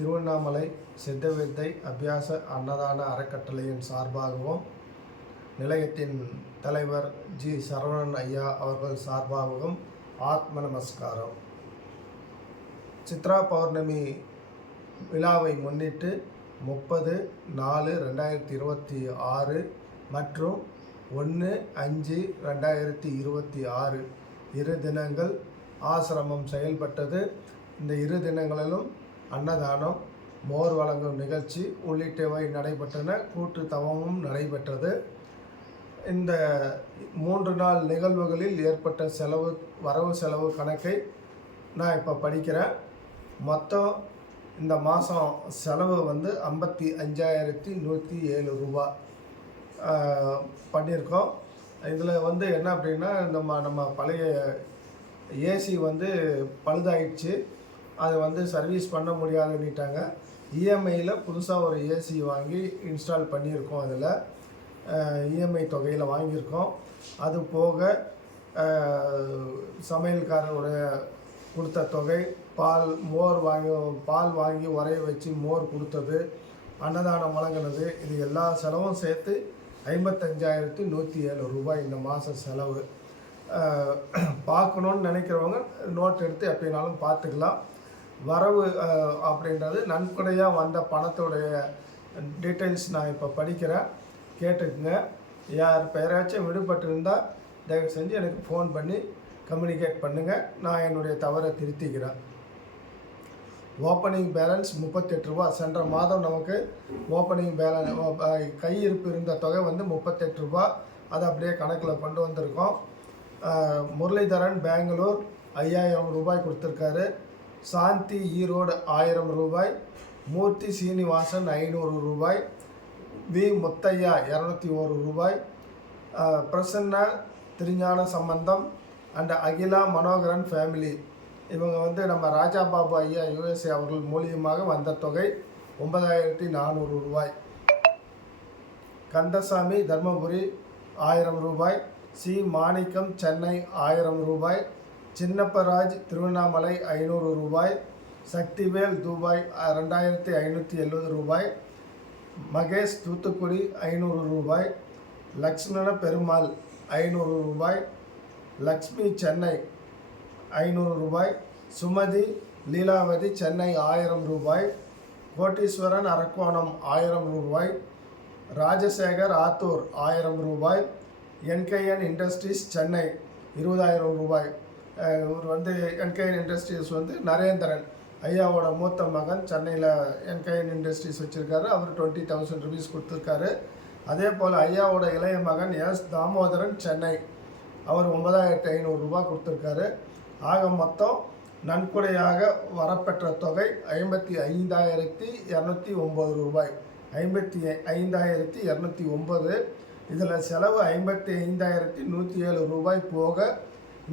திருவண்ணாமலை சித்தவித்தை அபியாச அன்னதான அறக்கட்டளையின் சார்பாகவும் நிலையத்தின் தலைவர் ஜி சரவணன் ஐயா அவர்கள் சார்பாகவும் ஆத்ம நமஸ்காரம். சித்ரா பௌர்ணமி விழாவை முன்னிட்டு 30/4/2026 மற்றும் 1/5/2026 இரு தினங்கள் ஆசிரமம் செயல்பட்டது. இந்த இரு தினங்களிலும் அன்னதானம், மோர் வழங்கும் நிகழ்ச்சி உள்ளிட்டவை நடைபெற்றன. கூட்டு தவமும் நடைபெற்றது. இந்த 3 நாள் நிகழ்வுகளில் ஏற்பட்ட வரவு செலவு கணக்கை நான் இப்போ படிக்கிறேன். மொத்தம் இந்த மாதம் செலவு 55,107 ரூபா பண்ணியிருக்கோம். இதில் என்ன அப்படின்னா, நம்ம பழைய ஏசி பழுதாயிடுச்சு. அதை சர்வீஸ் பண்ண முடியாதுன்னுட்டாங்க. இஎம்ஐயில் புதுசாக ஒரு ஏசி வாங்கி இன்ஸ்டால் பண்ணியிருக்கோம். அதில் இஎம்ஐ தொகையில் வாங்கியிருக்கோம். அது போக சமையல்காரனுடைய கொடுத்த தொகை, பால் வாங்கி உரைய வச்சு மோர் கொடுத்தது, அன்னதானம் வழங்கினது, இது எல்லா செலவும் சேர்த்து 55,107 ரூபாய் இந்த மாத செலவு. பார்க்கணுன்னு நினைக்கிறவங்க நோட் எடுத்து எப்படினாலும் பார்த்துக்கலாம். வரவு அப்படின்றது நன்கொடையாக வந்த பணத்துடைய டீட்டெயில்ஸ் நான் இப்போ படிக்கிறேன், கேட்டுக்குங்க. யார் பெயராச்சும் விடுபட்டிருந்தால் தயவு செஞ்சு எனக்கு ஃபோன் பண்ணி கம்யூனிகேட் பண்ணுங்கள். நான் என்னுடைய தவறை திருத்திக்கிறேன். ஓப்பனிங் பேலன்ஸ் 38 ரூபா. சென்ற மாதம் நமக்கு ஓப்பனிங் கையிருப்பு இருந்த தொகை 38 ரூபா. அதை அப்படியே கணக்கில் கொண்டு வந்திருக்கோம். முரளிதரன் பெங்களூர் 5,000 ரூபாய் கொடுத்துருக்காரு. சாந்தி ஈரோடு 1000 ரூபாய். மூர்த்தி சீனிவாசன் 500 ரூபாய். வி முத்தையா 201 ரூபாய். பிரசன்னா திருஞான சம்பந்தம் அண்ட் அகிலா மனோகரன் ஃபேமிலி, இவங்க நம்ம ராஜாபாபு ஐயா USA அவர்கள் மூலியமாக வந்த தொகை 9,400 ரூபாய். கந்தசாமி தர்மபுரி 1000 ரூபாய். சி மாணிக்கம் சென்னை 1000 ரூபாய். சின்னப்பராஜ் திருவண்ணாமலை 500 ரூபாய். சக்திவேல் துபாய் 2,570 ரூபாய். மகேஷ் தூத்துக்குடி 500 ரூபாய். லக்ஷ்மண பெருமாள் 500 ரூபாய். லக்ஷ்மி சென்னை 500 ரூபாய். சுமதி லீலாவதி சென்னை 1000 ரூபாய். கோட்டீஸ்வரன் அரக்கோணம் 1000 ரூபாய். ராஜசேகர் ஆத்தூர் 1000 ரூபாய். NKN இண்டஸ்ட்ரீஸ் சென்னை 20,000 ரூபாய். இவர் NKN இண்டஸ்ட்ரீஸ் நரேந்திரன் ஐயாவோட மூத்த மகன் சென்னையில் NKN இண்டஸ்ட்ரீஸ் வச்சுருக்காரு. அவர் 20,000 ருபீஸ் கொடுத்துருக்காரு. அதே போல் ஐயாவோட இளைய மகன் S தாமோதரன் சென்னை, அவர் 9,500 ரூபாய் கொடுத்துருக்காரு. ஆக மொத்தம் நன்கொடையாக வரப்பெற்ற தொகை 55,209 ரூபாய். 55,209. இதில் செலவு 55,107 ரூபாய் போக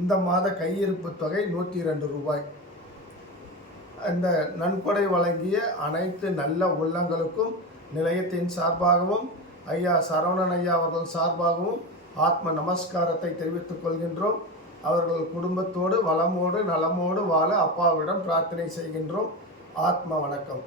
இந்த மாத கையிருப்பு தொகை 102 ரூபாய். இந்த நன்கொடை வழங்கிய அனைத்து நல்ல உள்ளங்களுக்கும் நிலையத்தின் சார்பாகவும் ஐயா சரவணன் ஐயா அவர்கள் சார்பாகவும் ஆத்ம நமஸ்காரத்தை தெரிவித்துக் கொள்கின்றோம். அவர்கள் குடும்பத்தோடு வளமோடு நலமோடு வாழ அப்பாவிடம் பிரார்த்தனை செய்கின்றோம். ஆத்ம வணக்கம்.